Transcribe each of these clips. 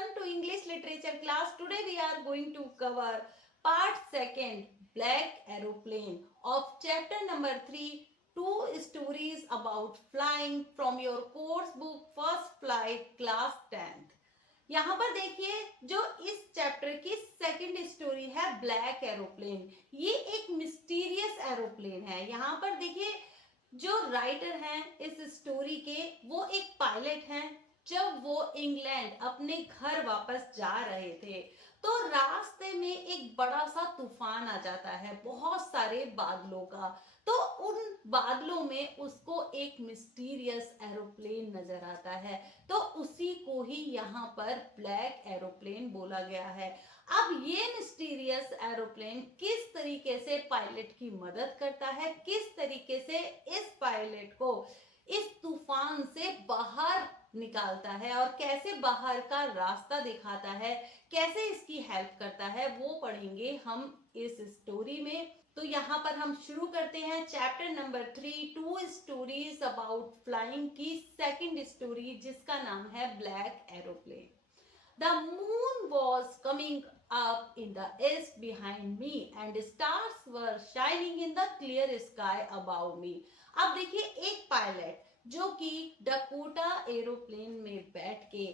welcome to English Literature class. Today we are going to cover part 2nd, Black Aeroplane of chapter number 3, two stories about flying from your course book First Flight class 10th. यहाँ पर देखिए जो इस chapter की second story है black aeroplane. ये एक mysterious aeroplane है। यहाँ पर देखिए जो राइटर हैं इस स्टोरी के वो एक पायलट हैं। जब वो इंग्लैंड अपने घर वापस जा रहे थे तो रास्ते में एक बड़ा सा तूफान आ जाता है, बहुत सारे बादलों का। तो उन बादलों में उसको एक मिस्टीरियस एरोप्लेन नजर आता है, तो उसी को ही यहाँ पर ब्लैक एरोप्लेन बोला गया है। अब ये मिस्टीरियस एरोप्लेन किस तरीके से पायलट की मदद करता है, किस तरीके से इस पायलट को इस तूफान से बाहर निकालता है और कैसे बाहर का रास्ता दिखाता है, कैसे इसकी हेल्प करता है, वो पढ़ेंगे हम इस स्टोरी में। तो यहाँ पर हम शुरू करते हैं chapter number 3, two stories about flying की सेकंड स्टोरी जिसका नाम है black aeroplane. The moon was coming up in the east behind me and stars were shining in the clear sky above me. अब देखिए एक पायलट जो कि Dakota aeroplane में बैठ के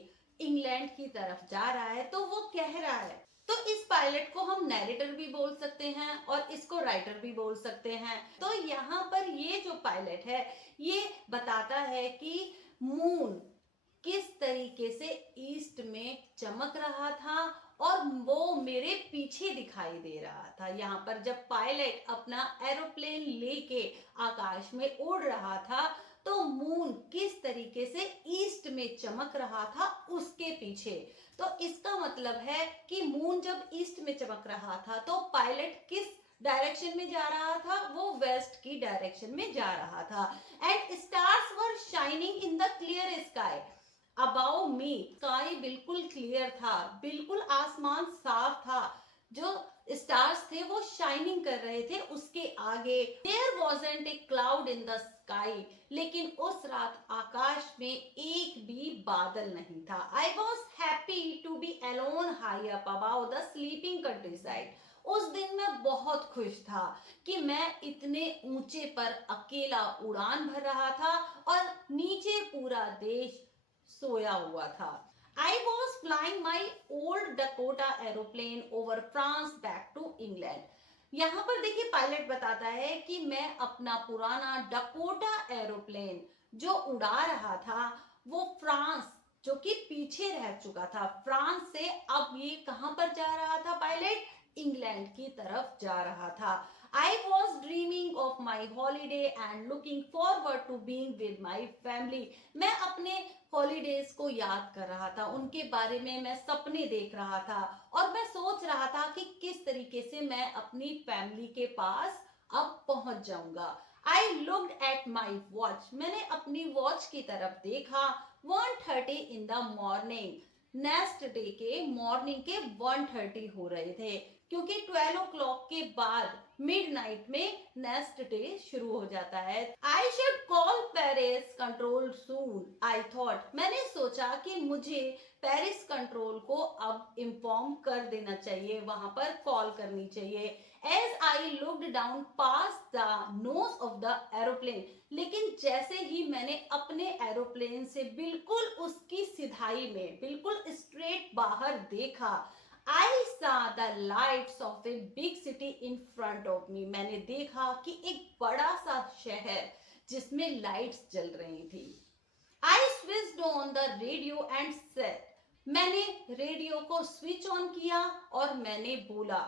इंग्लैंड की तरफ जा रहा है, तो वो कह रहा है, तो इस पायलट को हम नैरेटर भी बोल सकते हैं और इसको राइटर भी बोल सकते हैं। तो यहाँ पर ये जो पायलट है ये बताता है कि मून किस तरीके से ईस्ट में चमक रहा था और वो मेरे पीछे दिखाई दे रहा था। यहाँ पर जब पायलट अपना एरोप्लेन लेके आकाश में उड़ रहा था तो मून किस तरीके से ईस्ट में चमक रहा था उसके पीछे। तो इसका मतलब है कि मून जब ईस्ट में चमक रहा था तो पायलट किस डायरेक्शन में जा रहा था, वो वेस्ट की डायरेक्शन में जा रहा था। And stars were shining in the clear sky about me. Sky बिल्कुल क्लियर था, बिल्कुल आसमान साफ था, जो स्टार्स थे वो शाइनिंग कर रहे थे उसके आगे। There wasn't a cloud in the sky, लेकिन उस रात आकाश में एक भी बादल नहीं था। I was happy to be alone high up about the sleeping countryside. उस दिन मैं बहुत खुश था कि मैं इतने ऊंचे पर अकेला उड़ान भर रहा था और नीचे पूरा देश सोया हुआ था। I was flying my old Dakota aeroplane over France back to England. यहाँ पर देखिए पायलट बताता है कि मैं अपना पुराना डकोटा एरोप्लेन जो उड़ा रहा था वो फ्रांस, जो कि पीछे रह चुका था, फ्रांस से अब ये कहां पर जा रहा था पायलट, इंग्लैंड की तरफ जा रहा था। I was dreaming of my holiday and looking forward to being with my family. मैं अपने हॉलीडेज को याद कर रहा था, उनके बारे में मैं सपने देख रहा था और मैं सोच रहा था कि किस तरीके से मैं अपनी फैमिली के पास अब पहुंच जाऊंगा। I looked at my watch. मैंने अपनी वॉच की तरफ देखा। 1:30 in the morning. Next day के मॉर्निंग के 1:30 हो रहे थे, क्योंकि 12 o'clock के बाद मिडनाइट में नेक्स्ट डे शुरू हो जाता है। I should call Paris control soon I thought. मैंने सोचा कि मुझे पेरिस कंट्रोल को अब इन्फॉर्म कर देना चाहिए, वहां पर कॉल करनी चाहिए। As I looked down past the nose of the aeroplane, लेकिन जैसे ही मैंने अपने एरोप्लेन से बिल्कुल उसकी सिधाई में बिल्कुल स्ट्रेट बाहर देखा, I saw the lights of a big city in front of me. मैंने देखा कि एक बड़ा सा शहर जिसमें लाइट्स जल रही थी। I switched on the radio and said. मैंने रेडियो को स्विच ऑन किया और मैंने बोला,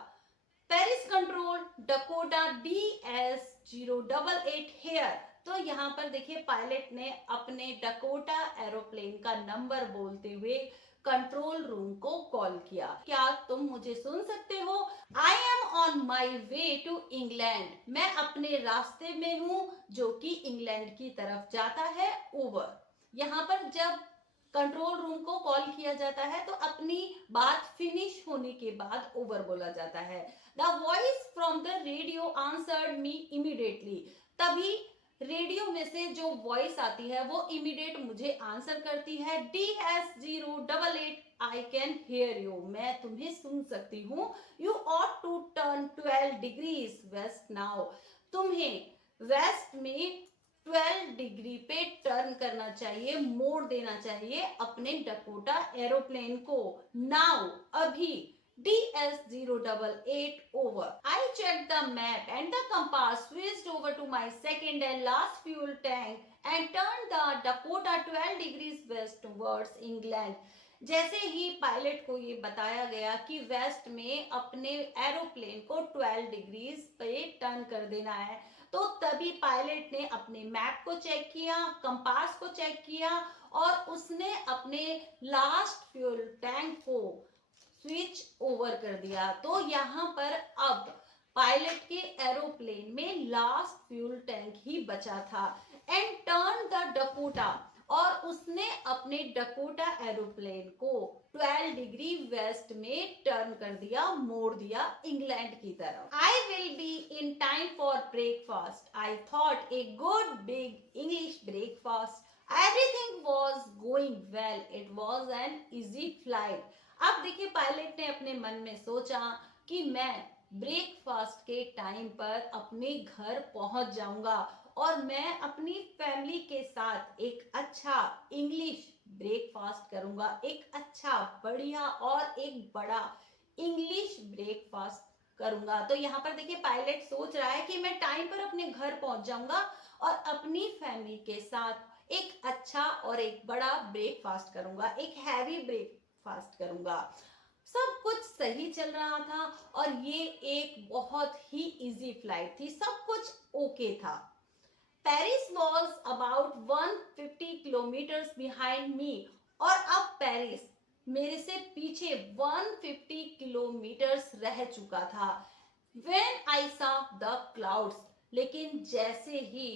Paris control Dakota DS088 hair. तो यहाँ पर देखिए पायलट ने अपने डकोटा एरोप्लेन का नंबर बोलते हुए कंट्रोल रूम को कॉल किया। क्या तुम मुझे सुन सकते हो? I am on my way to England. मैं अपने रास्ते में हूं जो कि इंग्लैंड की तरफ जाता है। ओवर। यहाँ पर जब कंट्रोल रूम को कॉल किया जाता है तो अपनी बात फिनिश होने के बाद ओवर बोला जाता है। The voice from the radio answered me immediately. तभी रेडियो में से जो वॉइस आती है वो इमीडिएट मुझे आंसर करती है। DS088 I can hear you. मैं तुम्हें सुन सकती हूँ. You ought to turn 12 degrees west now. तुम्हें वेस्ट में 12 डिग्री पे टर्न करना चाहिए, मोड़ देना चाहिए अपने डकोटा एरोप्लेन को. नाउ अभी DS088 over. I checked the map and the compass, switched over to my second and last fuel tank and turned the Dakota 12 degrees west towards England. जैसे ही पायलट को ये बताया गया कि वेस्ट में अपने एरोप्लेन को 12 डिग्रीज पे टर्न कर देना है, तो तभी पायलट ने अपने मैप को चेक किया, कंपास को चेक किया और उसने अपने लास्ट फ्यूल टैंक को स्विच ओवर कर दिया. तो यहाँ पर अब पायलट के एरोप्लेन में लास्ट फ्यूल टैंक ही बचा था. एंड टर्न द डकोटा, और उसने अपने डकोटा एरोप्लेन को 12 डिग्री वेस्ट में टर्न कर दिया, मोड़ दिया इंग्लैंड की तरफ. I will be in time for breakfast. I thought a good big English breakfast. Everything was going well. It was an easy flight. अब देखिए पायलट ने अपने मन में सोचा कि मैं ब्रेकफास्ट के टाइम पर अपने घर पहुंच जाऊंगा और मैं अपनी फैमिली के साथ एक अच्छा इंग्लिश ब्रेकफास्ट करूंगा, एक अच्छा बढ़िया और एक बड़ा इंग्लिश ब्रेकफास्ट करूंगा. तो यहाँ पर देखिए पायलट सोच रहा है कि मैं टाइम पर अपने घर पहुंच जाऊंगा और अपनी फैमिली के साथ एक अच्छा और एक बड़ा ब्रेकफास्ट करूंगा, एक हैवी ब्रेकफास्ट करूंगा. सब कुछ सही चल रहा था और ये एक बहुत ही इजी फ्लाइट थी, सब कुछ ओके था. Paris was about 150 kilometres behind me. और अब पेरिस मेरे से पीछे 150 किलोमीटर्स रह चुका था. When I saw the clouds, लेकिन जैसे ही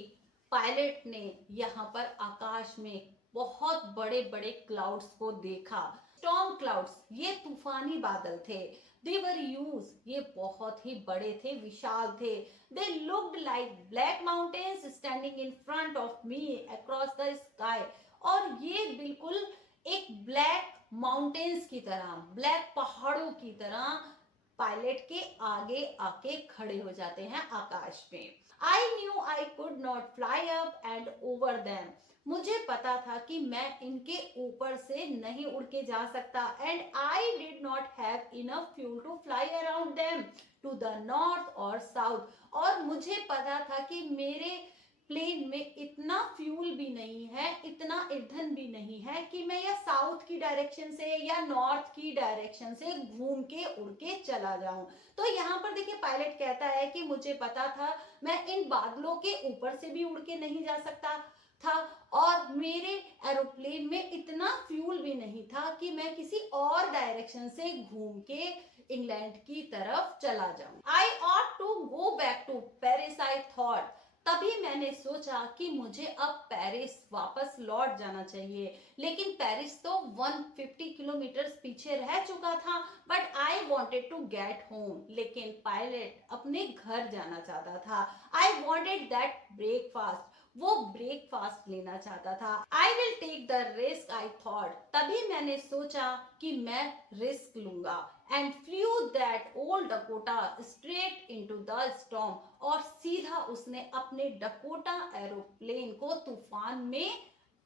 पायलट ने यहाँ पर आकाश में बहुत बड़े बड़े क्लाउड्स को देखा, स्टॉर्म क्लाउड्स, ये तूफानी बादल थे. They were huge, ये बहुत ही बड़े थे, विशाल थे. They looked like black mountains standing in front of me across the sky. और ये बिल्कुल एक ब्लैक माउंटेन्स की तरह, ब्लैक पहाड़ों की तरह पायलट के आगे आके खड़े हो जाते हैं आकाश में. I knew I could not fly up and over them. मुझे पता था कि मैं इनके ऊपर से नहीं उड़ के जा सकता. And I did not have enough fuel to fly around them to the north or south. और मुझे पता था कि मेरे प्लेन में इतना फ्यूल भी नहीं है, इतना ईंधन भी नहीं है कि मैं या साउथ की डायरेक्शन से या नॉर्थ की डायरेक्शन से घूम के उड़ के चला जाऊं. तो यहाँ पर देखिए पायलट कहता है कि मुझे पता था मैं इन बादलों के ऊपर से भी उड़ के नहीं जा सकता था और मेरे एरोप्लेन में इतना फ्यूल भी नहीं था कि मैं किसी और डायरेक्शन से घूम के इंग्लैंड की तरफ चला जाऊं. I ought to go back to Paris, I thought. तभी मैंने सोचा कि मुझे अब पेरिस वापस लौट जाना चाहिए. लेकिन पेरिस तो 150 किलोमीटर पीछे रह चुका था. But I wanted to get home. लेकिन पायलट अपने घर जाना चाहता था. I wanted that breakfast. वो ब्रेकफास्ट लेना चाहता था. I will take the risk, I thought. तभी मैंने सोचा कि मैं रिस्क लूंगा. And flew that old Dakota straight into the storm. और सीधा उसने अपने डकोटा एरोप्लेन को तूफान में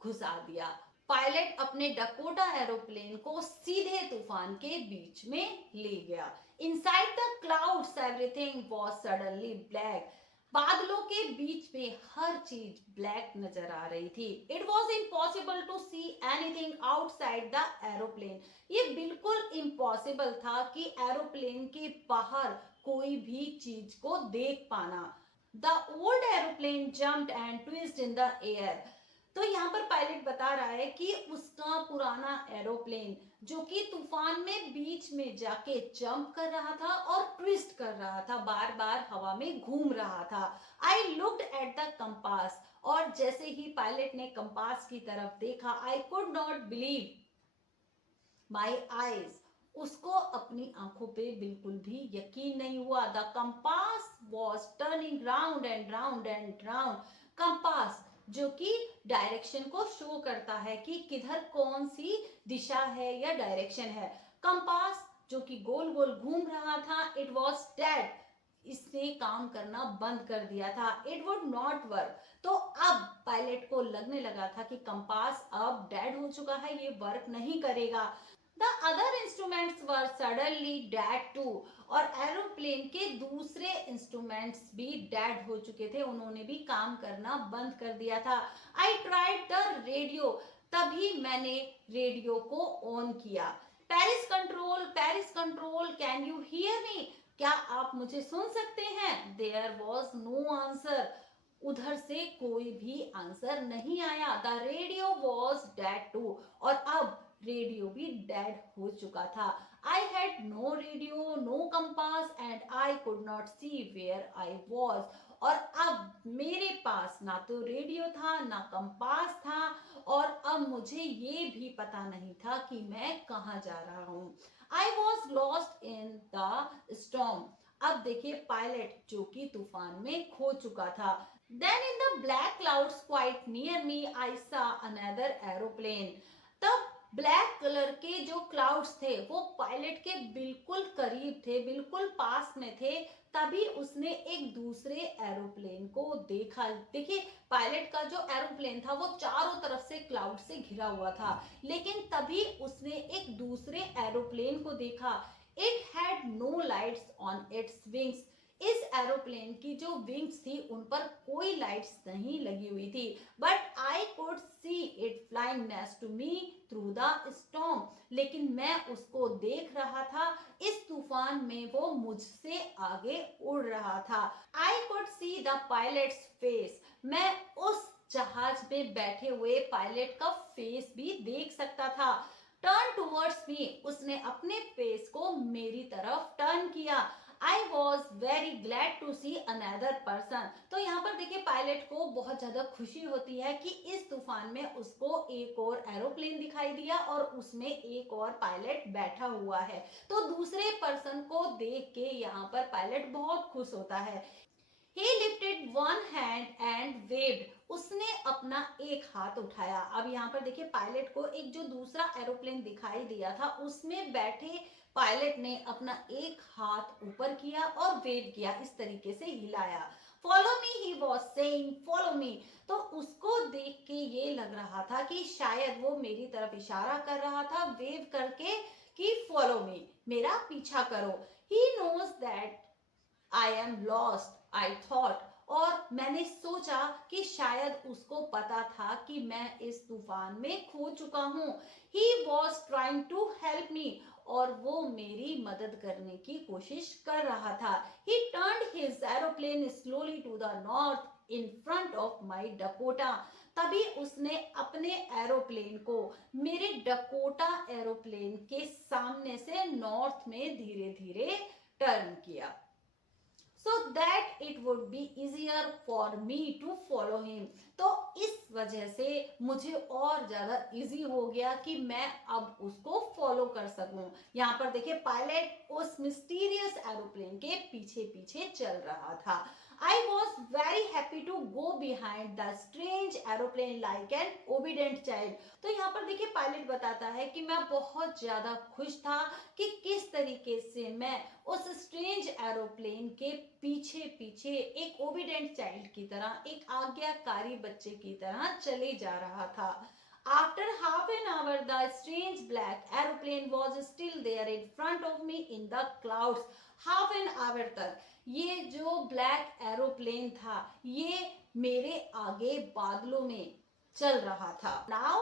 घुसा दिया. पायलट अपने डकोटा एरोप्लेन को सीधे तूफान के बीच में ले गया. Inside the clouds everything was suddenly black. बादलों के बीच में हर चीज ब्लैक नजर आ रही थी. It was impossible to see anything outside the aeroplane. ये बिल्कुल इम्पॉसिबल था कि एरोप्लेन के बाहर कोई भी चीज को देख पाना. The old aeroplane jumped and twisted in the air. तो यहाँ पर पायलट बता रहा है कि उसका पुराना एरोप्लेन जो कि तूफान में बीच में जाके जंप कर रहा था और ट्विस्ट कर रहा था, बार बार हवा में घूम रहा था. I looked at the compass. और जैसे ही पायलट ने कंपास की तरफ देखा, आई could not believe my eyes. उसको अपनी आंखों पे बिल्कुल भी यकीन नहीं हुआ. The compass was turning round and round and round. Compass जो कि डायरेक्शन को शो करता है कि किधर कौन सी दिशा है या डायरेक्शन है। कंपास जो कि गोल गोल घूम रहा था, इट वॉज डेड, इसने काम करना बंद कर दिया था, इट वुड नॉट वर्क। तो अब पायलट को लगने लगा था कि कंपास अब डेड हो चुका है, ये वर्क नहीं करेगा। The other instruments were suddenly dead too, और एरोप्लेन के दूसरे इंस्ट्रूमेंट्स भी डेड हो चुके थे, उन्होंने भी काम करना बंद कर दिया था। आई ट्राइड द रेडियो, तभी मैंने रेडियो को ऑन किया। Paris control, can you hear me, क्या आप मुझे सुन सकते हैं? देयर वॉज नो आंसर, उधर से कोई भी आंसर नहीं आया। The radio was dead too, और अब रेडियो भी डेड हो चुका था। I had no radio, no compass and I could not see where I was, और अब मेरे पास ना तो रेडियो था ना कंपास था, और अब मुझे ये भी पता नहीं था कि मैं कहाँ जा रहा हूँ। I was lost in the storm, अब देखिए पायलट जो कि तूफान में खो चुका था। Then in the black clouds quite near me I saw another aeroplane. तब ब्लैक कलर के जो क्लाउड्स थे वो पायलट के बिल्कुल करीब थे, बिल्कुल पास में थे, तभी उसने एक दूसरे एरोप्लेन को देखा। देखिए पायलट का जो एरोप्लेन था वो चारों तरफ से क्लाउड से घिरा हुआ था, लेकिन तभी उसने एक दूसरे एरोप्लेन को देखा। It had no lights on its wings, इस एरोप्लेन की जो विंग्स थी उन पर कोई लाइट्स नहीं लगी हुई थी, but I could see it flying next to me through the storm, लेकिन मैं उसको देख रहा था, इस तूफान में वो मुझसे आगे उड़ रहा था। आई could see the pilots face, मैं उस जहाज में बैठे हुए पायलट का फेस भी देख सकता था। टर्न टूवर्ड्स मी, उसने अपने फेस को मेरी तरफ टर्न किया। I was very glad to see another person, तो यहाँ पर देखिए पायलट को बहुत ज्यादा खुशी होती है कि इस तूफान में उसको एक और एरोप्लेन दिखाई दिया और उसमें एक और पायलट बैठा हुआ है, तो दूसरे पर्सन को देख के यहाँ पर पायलट बहुत खुश होता है। He lifted one hand and waved, उसने अपना एक हाथ उठाया। अब यहाँ पर देखिए पायलट को एक जो दूसरा एरोप्लेन दिखाई दिया था उसमें बैठे पायलट ने अपना एक हाथ ऊपर किया और वेव किया, इस तरीके से हिलाया। Follow me, he was saying follow me, तो उसको देख के ये लग रहा था कि शायद वो मेरी तरफ इशारा कर रहा था वेव करके कि फॉलो मी, मेरा पीछा करो। He knows that I am lost, I thought, और मैंने सोचा कि शायद उसको पता था कि मैं इस तूफान में खो चुका हूँ। He was trying to help me, और वो मेरी मदद करने की कोशिश कर रहा था। He turned his aeroplane slowly to the north in front of my Dakota, तभी उसने अपने एरोप्लेन को मेरे डकोटा एरोप्लेन के सामने से नॉर्थ में धीरे धीरे टर्न किया, so that it would be easier for me to follow him, तो इस वजह से मुझे और ज्यादा इजी हो गया कि मैं अब उसको फॉलो कर सकूं। यहाँ पर देखिए पायलट उस मिस्टीरियस एरोप्लेन के पीछे पीछे चल रहा था। I was very happy to go behind the strange aeroplane like an obedient child, तो यहाँ पर देखिए पायलट बताता है कि मैं बहुत ज्यादा खुश था कि किस तरीके से मैं उस स्ट्रेंज एरोप्लेन के पीछे पीछे एक ओबीडेंट चाइल्ड की तरह, एक आज्ञाकारी बच्चे की तरह चले जा रहा था। After half an hour, the strange black aeroplane was still there in front of me in the clouds. Half an hour तक ये जो ब्लैक एरोप्लेन था ये मेरे आगे बादलों में चल रहा था। Now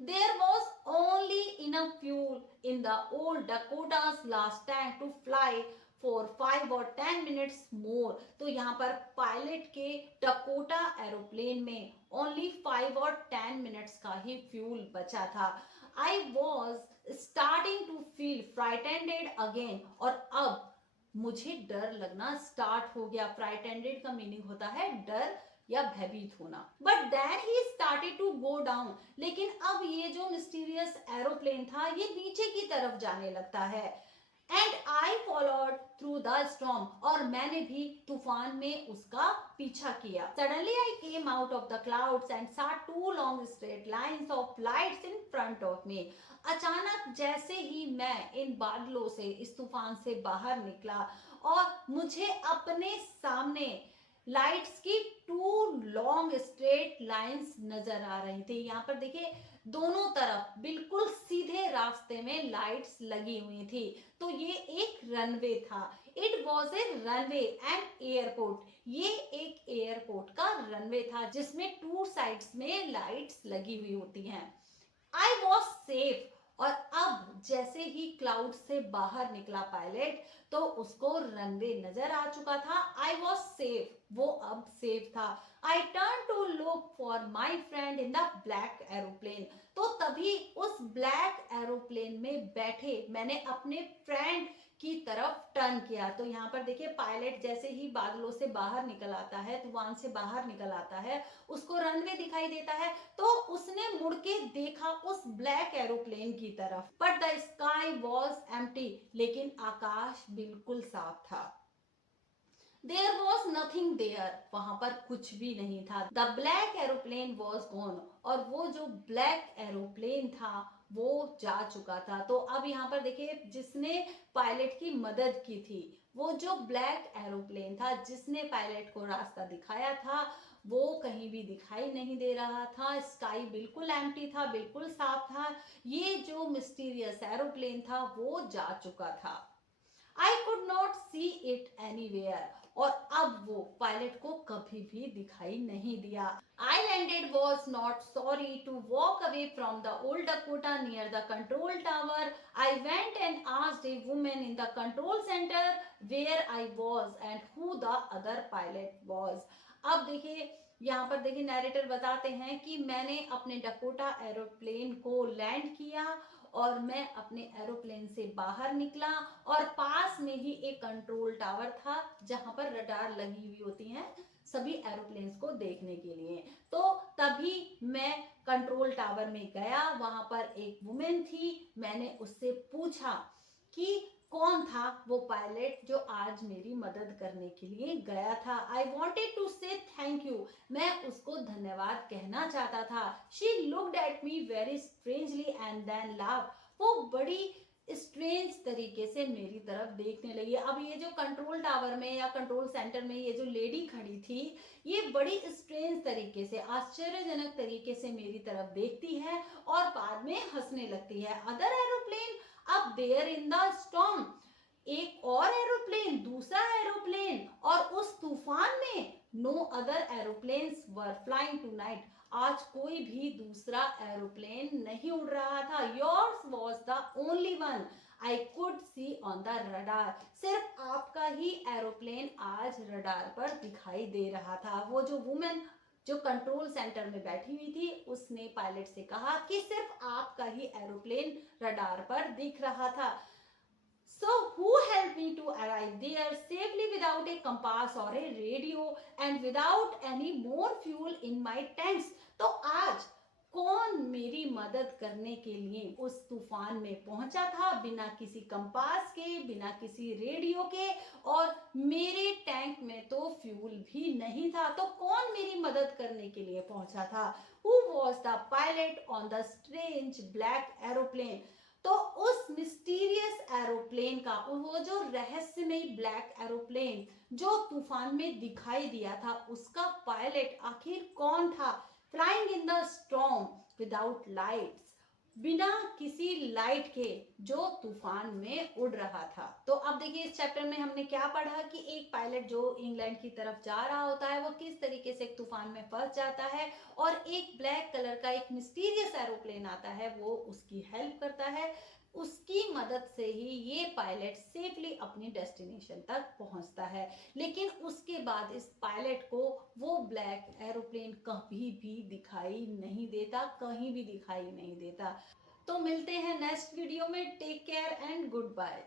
there was only enough fuel in the old Dakota's last tank to fly for 5 or 10 minutes more, तो यहाँ पर पायलट के डकोटा एरोप्लेन में ओनली 5 और 10 मिनट्स का ही फ्यूल बचा था। I was starting to feel frightened again, और अब मुझे डर लगना स्टार्ट हो गया। फ्राइटेंडेड का मीनिंग होता है डर या भयभीत होना। But then he started to go down, लेकिन अब ये जो मिस्टीरियस एरोप्लेन था ये नीचे की तरफ जाने लगता है। And I followed through the storm, और मैंने भी तूफान में उसका पीछा किया. Suddenly I came out of the clouds and saw two long straight lines of lights in front of me. अचानक जैसे ही मैं इन बादलों से, इस तूफान से बाहर निकला, और मुझे अपने सामने लाइट्स की टू लॉन्ग स्ट्रेट लाइंस नजर आ रही थी. यहाँ पर देखिए दोनों तरफ बिल्कुल सीधे रास्ते में लाइट्स लगी हुई थी. तो ये एक रनवे था. It was a runway and airport. ये एक एयरपोर्ट का रनवे था जिसमें टू साइड्स में लाइट्स लगी हुई होती हैं. आई वॉज सेफ. और अब जैसे ही क्लाउड से बाहर निकला पायलट, तो उसको रनवे नजर आ चुका था. I was safe. वो अब सेफ था. I turn to look for my friend in the black aeroplane. तो तभी उस ब्लैक एरोप्लेन में बैठे मैंने अपने फ्रेंड की तरफ टर्न किया. तो यहाँ पर देखिए पायलट जैसे ही बादलों से बाहर निकल आता है, तूफान से बाहर निकल आता है, उसको रनवे दिखाई देता है, तो उसने मुड़ के देखा उस ब्लैक एरोप्लेन की तरफ. But the sky was empty. लेकिन आकाश बिल्कुल साफ था. There was nothing there. वहां पर कुछ भी नहीं था. The black aeroplane was gone. और वो जो ब्लैक एरोप्लेन था वो जा चुका था. तो अब यहाँ पर देखिए जिसने पायलट की मदद की थी, वो जो ब्लैक एरोप्लेन था जिसने पायलट को रास्ता दिखाया था, वो कहीं भी दिखाई नहीं दे रहा था. स्काई बिल्कुल एम्प्टी था, बिल्कुल साफ था. ये जो मिस्टीरियस एरोप्लेन था वो जा चुका था. आई could not see it anywhere. और अब वो पायलट को कभी भी दिखाई नहीं दिया. I landed was not sorry to walk away from the old Dakota near the control tower. I went and asked a woman in the control center where I was and who the other pilot was. अब देखिए यहाँ पर देखिए narrator बताते हैं कि मैंने अपने डकोटा एरोप्लेन को लैंड किया और मैं अपने एरोप्लेन से बाहर निकला, और पास में ही एक कंट्रोल टावर था जहां पर रडार लगी हुई होती हैं सभी एरोप्लेन्स को देखने के लिए. तो तभी मैं कंट्रोल टावर में गया. वहां पर एक वुमेन थी. मैंने उससे पूछा कि कौन था वो पायलट जो आज मेरी मदद करने के लिए गया था. I wanted to say thank you. मैं उसको धन्यवाद कहना चाहता था. She looked at me very strangely and then laugh. वो बड़ी स्ट्रेंज तरीके से मेरी तरफ देखने लगी. अब ये जो कंट्रोल टावर में या कंट्रोल सेंटर में ये जो लेडी खड़ी थी, ये बड़ी स्ट्रेंज तरीके से, आश्चर्यजनक तरीके से मेरी तरफ देखती है और बाद में हंसने लगती है. Other aeroplane up there in the storm. एक और एरोप्लेन, दूसरा एरोप्लेन, और उस तूफान में no other aeroplanes were flying tonight. आज कोई भी दूसरा एरोप्लेन नहीं उड़ रहा था. Yours was the only one I could see on the radar. सिर्फ आपका ही एरोप्लेन आज रडार पर दिखाई दे रहा था. वो जो वुमेन जो कंट्रोल सेंटर में बैठी हुई थी, उसने पायलट से कहा कि सिर्फ आपका ही एरोप्लेन रडार पर दिख रहा था. So who helped me to arrive there safely without a compass or a radio and without any more fuel in my tanks? तो आज कौन मेरी मदद करने के लिए उस तूफान में पहुंचा था बिना किसी कंपास के, बिना किसी रेडियो के, और मेरे टैंक में तो फ्यूल भी नहीं था. तो कौन मेरी मदद करने के लिए पहुंचा था? Who was the pilot on the strange black aeroplane? तो उस मिस्टीरियस एरोप्लेन का, वो जो रहस्यमयी ब्लैक एरोप्लेन जो तूफान में दिखाई दिया था, उसका पायलट आखिर कौन था? Flying in the storm without lights. बिना किसी लाइट के जो तूफान में उड़ रहा था. तो अब देखिए इस चैप्टर में हमने क्या पढ़ा कि एक पायलट जो इंग्लैंड की तरफ जा रहा होता है वो किस तरीके से एक तूफान में फंस जाता है, और एक ब्लैक कलर का एक मिस्टीरियस एरोप्लेन आता है, वो उसकी हेल्प करता है. उसकी मदद से ही ये पायलट सेफली अपनी डेस्टिनेशन तक पहुंचता है. लेकिन उसके बाद इस पायलट को वो ब्लैक एरोप्लेन कभी भी दिखाई नहीं देता, कहीं भी दिखाई नहीं देता. तो मिलते हैं नेक्स्ट वीडियो में. Take care and good bye.